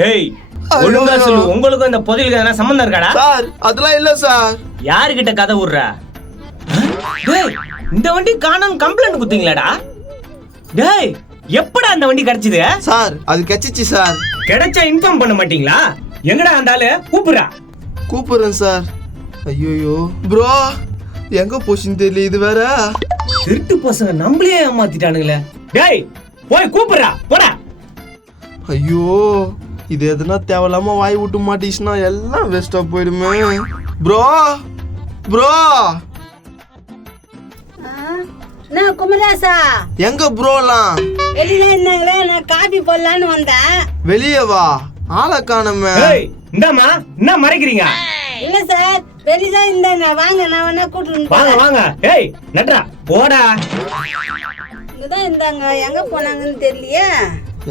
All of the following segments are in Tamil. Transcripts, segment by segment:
டேய் ஒழுங்கா சொல்லு, உங்களுக்கு இந்த புதையலுக்கு எதனா சம்பந்தம் இருக்காடா? சார் அதெல்லாம் இல்ல சார். யாருகிட்ட கதை விடுற? டேய் இந்த வண்டி காணோம் கம்ப்ளைண்ட் குடுத்தீங்களாடா? டேய் எப்படா அந்த வண்டி கிடைச்சது? சார் அது கெச்சிச்சு சார். கிடைச்சா இன்ஃபார்ம் பண்ண மாட்டீங்களா? எங்கடா அந்த ஆளு? கூப்பிடுறா. கூப்பிடுறேன் சார். ஐயோ ப்ரோ எங்க போச்சுன்னு தெரியல. இது வேற திருட்டு பசங்க நம்மளே ஏமாத்திட்டானுங்களே. டேய் போய் கூப்பிடுறா போடா. ஐயோ இது எதுனா தேவையில்லாம வாய் விட்டு மாட்டிச்சுன்னா எல்லாம் வேஸ்டா போயிடுமே. ப்ரோ ப்ரோ நான் குமராசா எங்க ப்ரோலாம்? வெளியில இருந்தாங்களே, நான் காபி போடலான்னு வந்தேன். வெளியே வா, ஆளை காணோமே. டேய் இந்தாம்மா என்ன மறைக்கிறீங்க? இல்ல சார் வெளியில இருந்தாங்க. வாங்க நான் வேணா கூட்டிட்டு வாங்க வாங்க. ஏய் நட்ரா போடா. இங்கதான் இருந்தாங்க. எங்க போனாங்கன்னு தெரியலையே.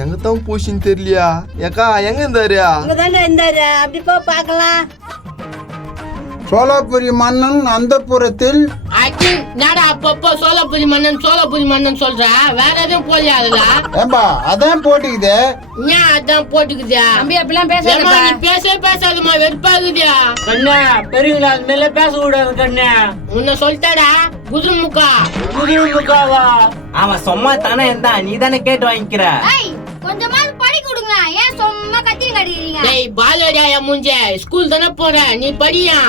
எங்க தான் போச்சுன்னு தெரியலையா? ஏக்கா எங்க இருந்தாரு? இங்கதான்டா இருந்தாரு. அப்படி போ பாக்கலாம். சோலாபுரி மன்னன் அந்தப்புறத்தில் நாடா அப்பப்போ சோலாபுரி மன்னன் சொல்ற, வேற எதுவும் போலியா அதுல? ஏம்பா அதான் போட்டுக்குது. ஏன் அதான் போட்டுக்குதா? தம்பி அப்படிலாம் ஏம்மா, நீ பேசாதம்மா, வெறுப்பாகுதியா கண்ணா. பெரியவங்களா அது மேல பேச கூடாது கண்ணா. உன்னை சொல்லிட்டாடா குதிரை முக்காவா? அவன் சும்மா தானே இருந்தா, நீ தானே கேட்டு வாங்கிக்கிற. கொஞ்சமாவது படி கொடுங்க. ஏன் சும்மா கத்திரி கடிக்கிறீங்க? டேய் பாலோடியா என் மூஞ்சே, ஸ்கூல் தானே போற, நீ படியா.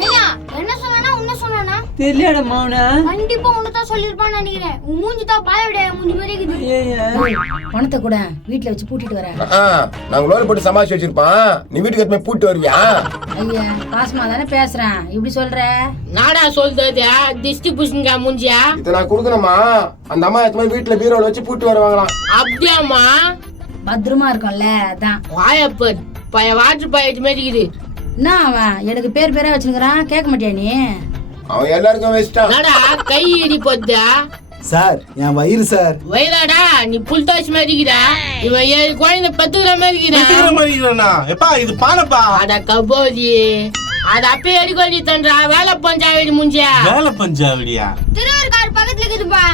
நீயா என்ன சொன்னா உன்ன சொன்னா? தெரியல மௌனா. கண்டிப்பா உன்னதான் சொல்லிருப்பான்னு நினைக்கிறேன். உன் மூஞ்சி தான் பாயோடைய மூஞ்சி மாதிரி இருக்குது. பணத்தை கூட வீட்டுல வச்சு பூட்டிட்டு வரேன். நாங்க லோன் போட்டு சமாளிச்சு வச்சிருப்பான். நீ வீட்டுக்கு எடுத்து பூட்டு வருவியா? ஐயா பாசமா தானே பேசுறேன். இப்படி சொல்ற? நாடா சொல்றது டிஸ்ட்ரிபியூஷன் மூஞ்சியா. இதை நான் கொடுக்கணுமா? அந்த அம்மா எத்தனை வீட்டுல பீரோல வச்சு பூட்டு வருவாங்களாம். அப்படியாமா? பத்திரமா இருக்கும்ல அதான். வாயப்ப வாட்டர் பாக்கெட் மாதிரி இருக்குது. என்ன அவன் எனக்கு பேர் பேரா வச்சுக்கிறான், கேட்க மாட்டியா நீ? அவன் எல்லாருக்கும் வச்சிட்டான். நாடா கை இடி போதா சார் என் வயிறு சார். வயதாடா நீ புல் தாச்சு மாதிரி இருக்கிறா. இவன் 7 குழந்தை பத்துக்கிற மாதிரி இருக்கிறா. அட கபோதி, அத அப்பயே அடிக்கடி தன்றா. வேலை பஞ்சாவடி முஞ்சியா? திருவருக்காடு பக்கத்துல இருக்குதுப்பா.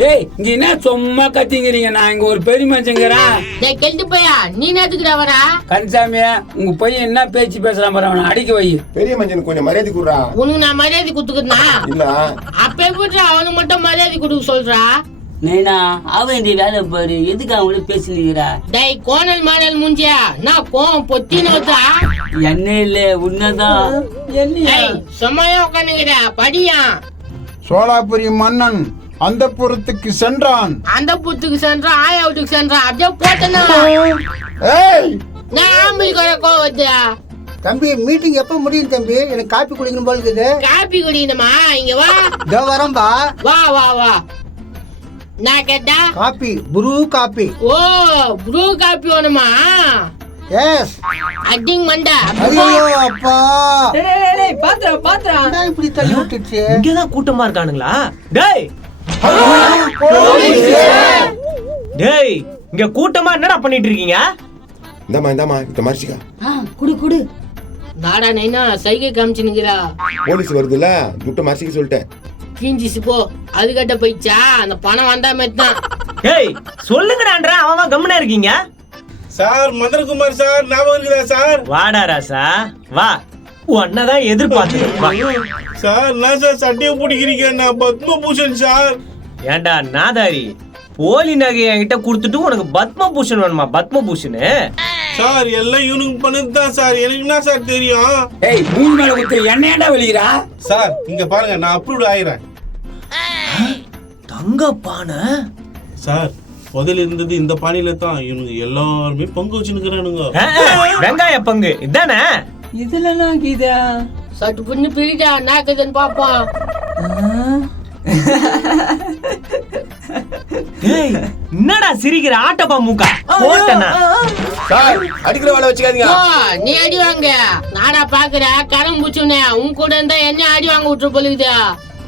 டேய் இங்க என்ன சும்மா கத்திங்கிறீங்க? நான் இங்க ஒரு பெரிய மனுஷங்கிறேன். டேய் கெல்ட்டு பையா, நீ நேத்துக்குடா வரா? கன்சாமியா உங்க பையன் என்ன பேச்சு பேசலாம் பாரு, அவனை அடிக்க வை. பெரிய மஞ்சள் கொஞ்சம் மரியாதை கொடுறா. உனக்கு நான் மரியாதை குடுத்துக்கிறா? இல்ல அப்ப எப்படி அவனுக்கு மட்டும் மரியாதை கொடுக்க சொல்றா? நைனா அவன் இந்த வேலை பாரு, எதுக்கு அவங்களே பேசினீங்கடா? டேய் கோணல் மாடல் முஞ்சியா, நான் கோவம் பொத்தின்னு வந்தா. என்ன இல்ல உன்னதான். டேய் சும்மாயே உட்காந்துக்கிறா, படியா. சோலாபுரி மன்னன் அந்தப்புறத்துக்கு சென்றான். அந்த புத்துக்கு சென்றா, ஆயா வீட்டுக்கு சென்றா, அப்படியே போட்டனா. ஏய் நான் ஆம்பளுக்கு கோவம் வச்சா. தம்பி மீட்டிங் எப்ப முடியும் தம்பி? எனக்கு காப்பி குடிக்கணும் போல இருக்குது. காப்பி குடிக்கணுமா? இங்க வா. இதோ வரம்பா. வா வா வா. நான் கேட்டா காப்பி புரு காப்பி. ஓ ப்ரூ காப்பி வேணுமா? எஸ். அடிங் மண்டா. ஐயோ அப்பா பாத்திரா என்ன இப்படி தள்ளி விட்டுச்சு? இங்கதான் கூட்டமா இருக்கானுங்களா? டேய் டேய் இங்க கூட்டமா என்னடா பண்ணிட்டு இருக்கீங்க? இந்தாமா இத மரிச்சிக்கா. குடு குடு. நாடா நைனா சைகை காமிச்சுனுங்கிறா. போலீஸ் வருதுல்ல, துட்ட மரிச்சிக்க சொல்லிட்டேன். கிஞ்சிச்சு போ. அது கட்ட போயிடுச்சா? அந்த பணம் வந்தா மெத்தான். ஏய் சொல்லுங்கடான்றா, அவன் கம்முனா இருக்கீங்க. சார் மந்திரகுமார் சார், ஞாபகம் இருக்குதா சார்? வாடா ராசா வா, உன்னதான் எதிர்பார்த்து. சார் நான் சார் சட்டையை பிடிக்கிறீங்க, நான் பத்மபூஷன் சார். ஏண்டா நாதாரி, போலி நகை என்கிட்ட குடுத்துட்டு உனக்கு பத்மபூஷன் வேணுமா? பத்மபூஷன் சார் எல்லாம் இவனுக்கு பண்ணதுதான் சார், எனக்கு என்ன சார் தெரியும்? ஏய் மூணு மேல குத்து என்னையாண்டா வெளிக்கிறா? சார் இங்க பாருங்க, நான் அப்ரூவ் ஆயிரேன். தங்க பானை சார் முதல்ல இருந்தது இந்த பானையில தான், இவனுங்க எல்லாருமே பங்கு வச்சுனுக்குறானுங்க. வெங்காய பங்கு இதானே? இதுல நான் கீதா சட்டு புண்ணு பிரிடா, நாக்குதுன்னு பாப்போம். ஏய் என்னடா சிரிக்கிற? ஆட்டப்பா மூக்கா போட்டனா? சார் அடிக்கிற வேலை வச்சுக்காதீங்க. ஓ நீ அடி வாங்க. நாடா பாக்குற கரம் பூச்சுனே, உன் கூட இருந்தா என்ன அடி வாங்க விட்டுரு போலுக்குதா.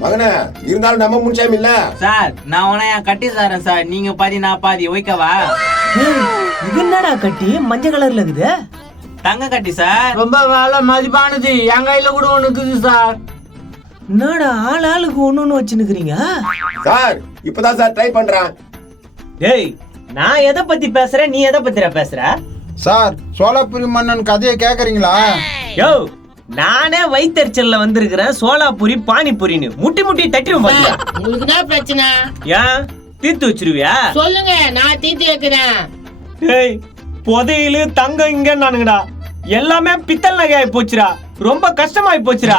மகனே இருந்தாலும் நம்ம முன்சாமி இல்ல சார். நான் உனைய கட்டி சாரேன் சார், நீங்க பாதி நான் பாதி ஓய்க்கவா? இது என்னடா கட்டி மஞ்சள் கலர்ல இருக்குது? தங்க கட்டி சார், ரொம்ப வேலை மதிப்பானது. என் கையில கூட ஒண்ணு இருக்குது சார். என்னடா ஆள் ஆளுக்கு ஒண்ணு வச்சுனுக்குறீங்க? சார் இப்பதான் சார் ட்ரை பண்றேன். டேய் நான் எதை பத்தி பேசுறேன், நீ எதை பத்திரா பேசுற? சார் சோலாபுரி மன்னன் கதையை கேக்குறீங்களா? யோ நானே வயித்தறிச்சல்ல வந்திருக்கிறேன். சோலாபுரி பானிபுரின்னு முட்டி முட்டி தட்டிடும் பாத்தியா? உங்களுக்கு என்ன பிரச்சனை? ஏன் தீர்த்து வச்சிருவியா? சொல்லுங்க, நான் தீர்த்து வைக்கிறேன். ஏய் புதையிலு தங்கம் இங்க நானுங்கடா, எல்லாமே பித்தல் நகையாயி போச்சுடா. ரொம்ப கஷ்டமாயி போச்சுடா.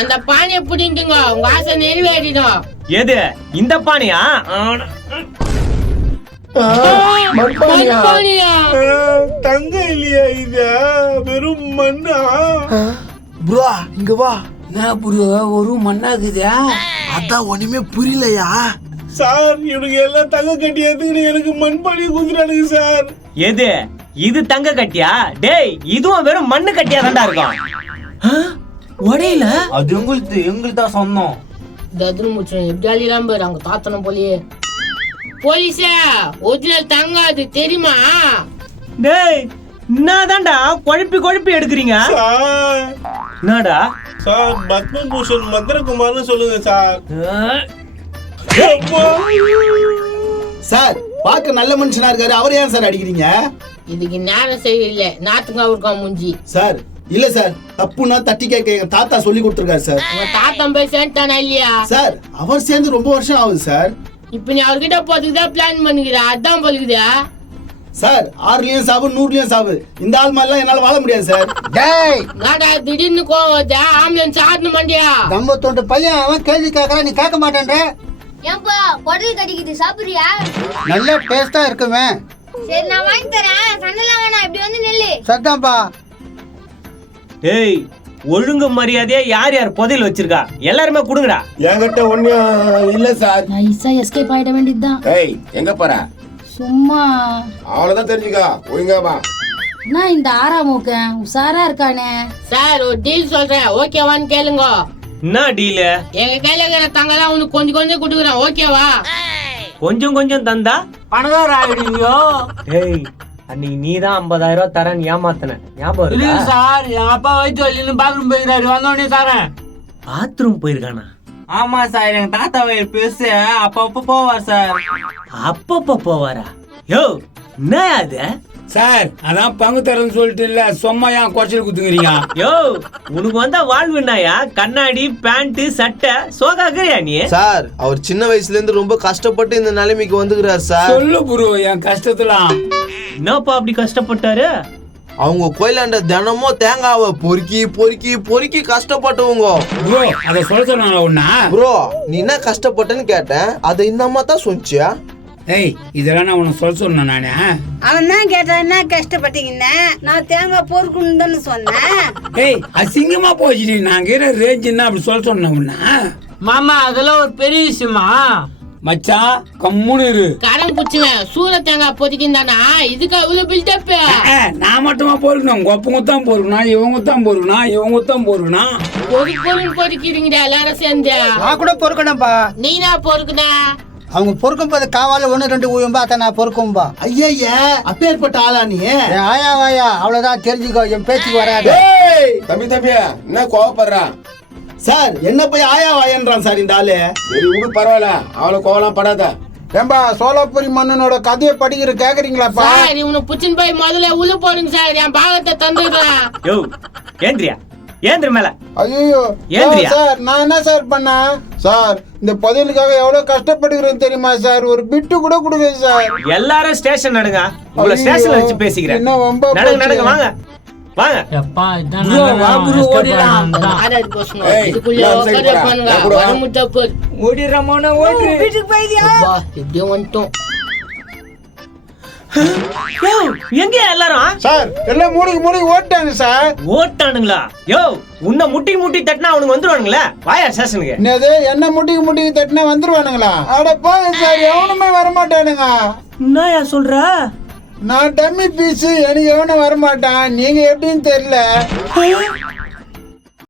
அந்த பானையை பிடிங்க, உங்க ஆசை நிறைவேறிடும். எது இந்த பானையா? மண்பானையா? தங்கம் இல்லையா இது, வெறும் மண்ணா? ப்ரோ இங்க வா. என்ன ப்ரோ ஒரு மண்ணாக்குதா? அதான் ஒண்ணுமே புரியலையா? சார் இவனுக்கு எல்லாம் தங்க கட்டி எதுக்கு எனக்கு மண்பானையை குடுக்குறானுங்க சார். எது இது தங்க கட்டியா? டேய் இதுவும் வெறும் மண்ணு கட்டியா தான்டா இருக்கும். உடையில அது எங்களுக்கு தான் சொன்னோம். தத்ரு முச்சு எப்படி அழியலாம் பாரு, அவங்க தாத்தனும் போலியே. போலீஸா, ஒரிஜினல் தங்க அது தெரியுமா? டேய் என்னதான்டா குழப்பி குழப்பி எடுக்கிறீங்க? சார் என்னடா? சார் பத்மபூஷன் மந்திரகுமார்னு சொல்லுங்க சார். சார் பார்க்க நல்ல மனுஷனா இருக்காரு, அவர் ஏன் சார் அடிக்கிறீங்க? இதுக்கு நேரம் சரியில்லை, நாத்துங்க இருக்கா மூஞ்சி. சார் இல்ல சார், தப்புன்னா தட்டி கேட்க எங்க தாத்தா சொல்லி கொடுத்துருக்காரு சார். உங்க தாத்தன் போய் சேர்த்தானா இல்லையா? சார் அவர் சேர்ந்து ரொம்ப வருஷம் ஆகுது சார். இப்ப நீ அவர்கிட்ட போறதுக்குதான் பிளான் பண்ணுகிறா, அதான் போலுக்குதா? சார் 6லயும் சாவு 100லயும் சாவு, இந்த ஆள் மாதிரிலாம் என்னால வாழ முடியாது சார். டேய் நாடா திடீர்னு கோவதா, ஆம்புலன்ஸ் ஆடணும் மாட்டியா? நம்ம தொண்டு பையன் அவன் கேள்வி கேட்கறான், நீ கேட்க மாட்டேன்ற. ஏன்பா குடல் கடிக்குது, சாப்பிடுறியா? நல்ல டேஸ்டா இருக்குமே. சரி நான் வாங்கி தரேன், சண்டைலாம் வேணாம், இப்படி வந்து நெல்லு. சத்தாம்பா. டேய் ஒழுங்கு மரியாதையா யார் யார் புதையல் வச்சிருக்கா எல்லாருமே கொடுங்கடா. என்கிட்ட ஒண்ணும் இல்ல சார். நைஸா எஸ்கேப் ஆயிட வேண்டியதுதான். ஏய் எங்க போற? சும்மா அவ்வளவுதான் தெரிஞ்சுக்கா, ஒழுங்கா வா. நான் இந்த ஆறாமுக்க உசாரா இருக்கானே. சார் ஒரு டீல் சொல்றேன், ஓகேவான்னு கேளுங்க. என்ன டீலு? எங்க கையில இருக்கிற தங்கலாம் உனக்கு கொஞ்சம் கொஞ்சம் கொடுக்குறேன், ஓகேவா? கொஞ்சம் கொஞ்சம் தந்தா பணக்கார ஆயிடுவீங்க. டேய் அன்னைக்கு நீதான் 50,000 தரேன் ஏமாத்தின ஞாபகம் இல்ல இருக்கா? சார், என் அப்பா வயிற்று வலின்னு பாத்ரூம் போயிருக்காரு, வந்தோடனே தரேன். பாத்ரூம் போயிருக்கானா? ஆமா சார், எங்க தாத்தா வயிறு பேச அப்பப்ப போவார் சார். அப்பப்ப போவாரா? யோ என்ன அது? சார் அதான் பங்கு தரேன்னு சொல்லிட்டு இல்ல, சும்மா ஏன் குறைச்சல் குத்துங்கிறீங்க? யோ உனக்கு வந்தா வாழ்வுனாயா? கண்ணாடி பேண்ட் சட்டை சோகாக்குறியா நீ? சார் அவர் சின்ன வயசுல இருந்து ரொம்ப கஷ்டப்பட்டு இந்த நிலைமைக்கு வந்துக்கிறார் சார். சொல்லு ப்ரோ என் கஷ்டத்துலாம். என்னப்பா அப்படி கஷ்டப்பட்டாரு? அவங்க கோயிலாண்ட தினமும் தேங்காவை பொறுக்கி பொறுக்கி பொறுக்கி கஷ்டப்பட்டவங்க. ப்ரோ அதை சொல்ல சொன்னாங்க ஒண்ணா? ப்ரோ நீ என்ன கஷ்டப்பட்டேன்னு கேட்டேன், அதை இந்த அம்மா தான் சொன்னியா? ஏய் இதெல்லாம் நான் உனக்கு சொல்ல சொன்னேன் நானே. அவன் தான் கேட்டான், என்ன கஷ்டப்பட்டீங்கன்னு. நான் தேங்காய் பொறுக்கணும்னு தானே சொன்னேன். ஏய் அசிங்கமா போச்சு, நாங்க ரேஞ்சுன்னா அப்படி சொல்ல சொன்னேன் ஒண்ணா? மாமா அதெல்லாம் ஒரு பெரிய விஷயமா? மச்சான் கம்முன்னு இரு. கடன் புச்சுவேன், சூர தேங்காய் பொதிக்கிந்தானா இதுக்கு அவ்வளவு பில்டப்? நான் மட்டுமா பொறுக்கணும், உங்க ஒப்பங்க தான் பொறுக்கணும், இவங்க தான் பொறுக்கணும், இவங்க தான் பொறுக்கணும். பொறுப்பொருள் பொறுக்கிறீங்கடா எல்லாரும் சேர்ந்து. நான் கூட பொறுக்கணும்பா. நீனா பொறுக்குன? அவங்க பொறுக்கும் போது காவால 1-2 ஊயம்பா, அதை நான் பொறுக்கும்பா. ஐயா அப்பேற்பட்ட ஆளா நீ? ஆயா வாயா அவ்வளவுதான், தெரிஞ்சுக்கோ, என் பேச்சுக்கு வராது. தம்பி என்ன கோவப்படுறா? சார் என்ன போய் ஆயா வாயன்றான் சார் இந்த ஆளு. சரி விடு, பரவாயில்ல, அவ்வளவு கோவலாம் படாத. ஏம்பா சோலாபுரி மன்னனோட கதையை படிக்கிற கேக்குறீங்களாப்பா? சார் இவனை புச்சின் போய் முதல்ல உள்ள போடுங்க சார், என் பாகத்தை தந்துடுறேன். யோ ஏந்திரியா, ஏந்திர மேல. ஐயோ ஏந்திரியா? சார் நான் என்ன சார் பண்ணேன்? சார் இந்த புதையலுக்காக எவ்வளவு கஷ்டப்படுகிறேன் தெரியுமா சார்? ஒரு பிட்டு கூட கொடுங்க சார். எல்லாரும் ஸ்டேஷன் நடுங்க, உங்களை ஸ்டேஷன்ல வச்சு பேசிக்கிறேன். என்ன வம்பா நடங்க நடங்க, வாங்க வாங்க. எப்பா இதான் ப்ரோ வா ப்ரோ ஓடிடலாம். ஆடாது போசுங்க, ஏய், இதுக்குள்ள நான் உட்கார சரி பண்ணுங்க, போறேன். நான் வர முட்டப்பு. ஓடிடுறோமோன்னு ஓட்டு. வீட்டுக்கு போயிதியா? வா எப்படியோ வந்துட்டோம். யோ எங்க எல்லாரும்? சார் எல்லாம் மூடிக்கு ஓட்டாங்க சார். ஓட்டானுங்களா? யோ உன்னை முட்டி முட்டி தட்டினா அவனுக்கு வந்துருவானுங்களே, வாயா ஸ்டேஷனுக்கு. என்னது என்ன முட்டிக்கு தட்டினா வந்துருவானுங்களா? அட போங்க சார், எவனுமே வரமாட்டானுங்க. என்னயா சொல்ற? நான் டம்மி பீஸ், எனக்கு எவனும் வரமாட்டான். நீங்க எப்படின்னு தெரியல.